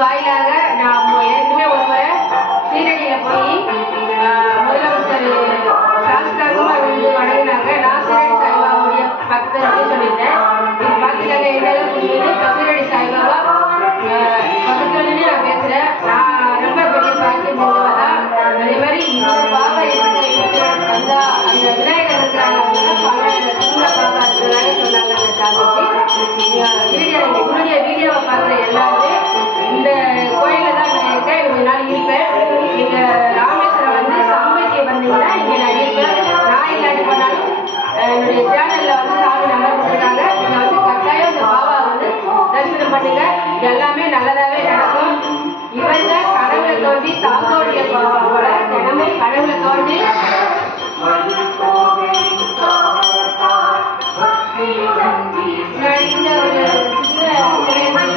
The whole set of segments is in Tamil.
வாயிலாக நான் ஏற்கனவே ஒரு முறை சீரடியில் போய் முதலமைச்சர் சாஸ்திராங்கமாக விழுந்து வணங்கினாங்க. நான் சீரடி சாய்பாபாவுடைய பக்தர் அப்படின்னு சொல்லியிருந்தேன். இது பார்த்துக்காங்க எந்த அளவுக்கு இப்போ சீரடி சாய்பாபா பக்கத்துலேருந்து நான் பேசுகிறேன். நான் ரொம்ப பெரிய பாக்கியம் செஞ்சவா தான். அதே மாதிரி இந்த பாபா வந்தா அந்த விநாயகர் இருக்கிறாங்க பல சின்ன பாபா இருக்கிறதாக சொன்னாங்க. அந்த சாமிக்கு என்னுடைய வீடியோவை பார்க்குற எல்லாருமே இந்த கோயிலில் தான் நான் இருக்கேன். கொஞ்ச நாள் இருப்பேன். நீங்கள் ராமேஸ்வரம் வந்து சம்பைக்கு வந்தீங்கன்னா இங்கே நான் இருப்பேன். நான் இல்லாட்டி பண்ணாலும் என்னுடைய சேனலில் வந்து சாமி நம்பர் கொடுத்துருக்காங்க. நீங்கள் வந்து கட்டாயம் இந்த பாபா வந்து தரிசனம் பண்ணுங்க. எல்லாமே நல்லதாகவே நடக்கும். இவர் தான் கடவுளை தோண்டி தாங்கோடைய பாபா போல தினமும் கடவுளை தோண்டி இந்த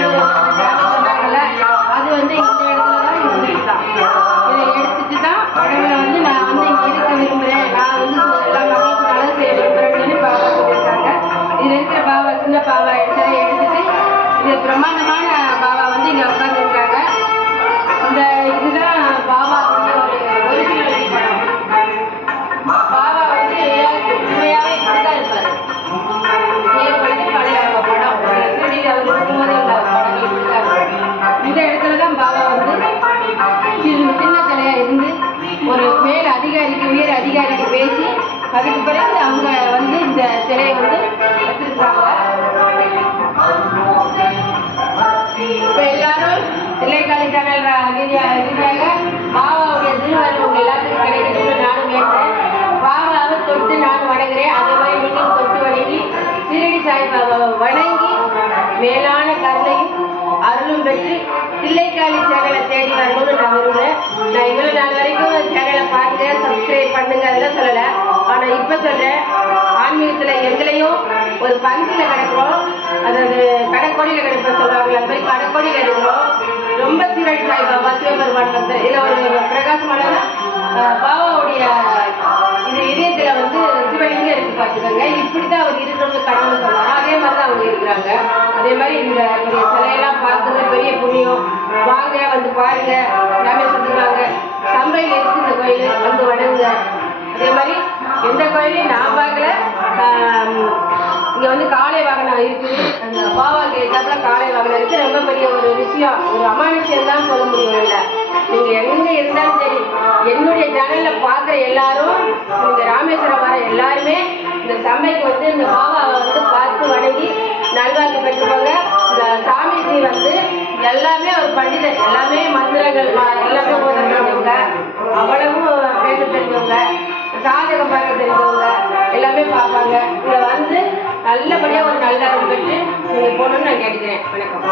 ஒரு சொன்னாங்கல்ல அது வந்து இந்த இடத்துல தான் இருந்துட்டான். இதை எடுத்துட்டு தான் கடவுளை வந்து நான் வந்து இங்கே இருக்க விரும்புகிறேன், நான் வந்து எல்லா மக்களுக்கு நல்லது செய்ய விரும்புகிறேன்னு பாபா சொல்லியிருக்காங்க. இதில் இருக்கிற பாபா சின்ன பாபா எடுத்துட்டு இது பிரம்மாண்டமான பாபா வந்து இங்கே உட்காந்துருக்காங்க. இந்த இதுதான் பாபாவுடைய ஒரு ஒரிஜினல் படம். பாபா வந்து உண்மையாகவே இப்படிதான் இருப்பார். பழைய படம் சீரடியில் அவர் இருக்கும்போது உள்ள படங்கள் இப்படிதான் இருக்கும். இந்த இடத்துல தான் பாபா வந்து சின்ன சிலையா இருந்து ஒரு மேல் அதிகாரிக்கு உயர் அதிகாரிக்கு பேசி அதுக்கு பிறகு அவங்க வந்து இந்த சிலையை வந்து வச்சிருக்காங்க. இப்போ எல்லாரும் தில்லைக்காளி சேனல் ரீதியாக பாபாவுடைய திருவாரூர் உங்க எல்லாத்துக்கும் கிடைக்கணும்னு நானும் கேட்டேன். பாபாவை தொட்டு நான் வணங்குறேன். அதே மாதிரி நீங்களும் தொட்டு வணங்கி சீரடி சாய்பாபாவை வணங்கி மேலான கருணையும் அருளும் பெற்று தில்லைக்காளி சேனலை தேடி வரணும்னு நான் விரும்புகிறேன். நான் இவ்வளோ நாள் வரைக்கும் சேனலை பாருங்க, சப்ஸ்கிரைப் பண்ணுங்க அதெல்லாம் சொல்லலை. ஆனால் இப்போ சொல்கிறேன், ஆன்மீகத்தில் எங்களையும் ஒரு பங்கில் கிடக்கிறோம். அதாவது கடைக்கோடியில் கிடப்பேன் சொல்லுவாங்களே, அது மாதிரி கடைக்கோடியில் இருக்கிறோம். ரொம்ப சீரடி சாய்பாபா சிவபெருமான் பக்தர். இதில் ஒரு பிரகாசமான பாபாவுடைய இது இதயத்தில் வந்து சிவலிங்கம் இருக்கு பார்த்துக்கோங்க. இப்படி தான் அவர் இருக்கிறவங்க கடவுள் சொன்னாங்க. அதே மாதிரி தான் அவங்க இருக்கிறாங்க. அதே மாதிரி இந்த சிலையெல்லாம் பார்க்குறது பெரிய புண்ணியம். வாங்க வந்து பாருங்க. ராமேஸ்வரத்துக்கு வாங்க. சம்பையில் இருக்கு இந்த கோயில், வந்து வணங்குங்க. அதே மாதிரி எந்த கோயிலையும் நான் பார்க்கல. இங்கே வந்து காளை வாகனம் இருக்குது. அந்த பாபாவுக்கு ஏற்றாப்புல காளை வாகனம் இருக்குது. ரொம்ப பெரிய ஒரு விஷயம், ஒரு அமானுஷம் தான் சொல்ல முடியும். இல்லை நீங்கள் எங்கே இருந்தாலும் சரி, என்னுடைய சேனலில் பார்க்குற எல்லாரும் இந்த ராமேஸ்வரம் வர எல்லாருமே இந்த சமைக்கு வந்து இந்த பாபாவை வந்து பார்த்து வணங்கி நல்வாக்கு பெற்றுக்கோங்க. இந்த சாமிக்கு வந்து எல்லாமே ஒரு பண்டிதர், எல்லாமே மந்திரங்கள் எல்லாமே ஓத தெரிஞ்சவங்க, அவ்வளவும் பேச தெரிஞ்சவங்க, சாதகம் பார்க்க தெரிஞ்சவங்க எல்லாமே பார்ப்பாங்க. இதை வந்து நல்லபடியாக ஒரு நல்ல பெற்று நீங்கள் போகணும்னு நான் கேட்டுக்கிறேன். வணக்கம்.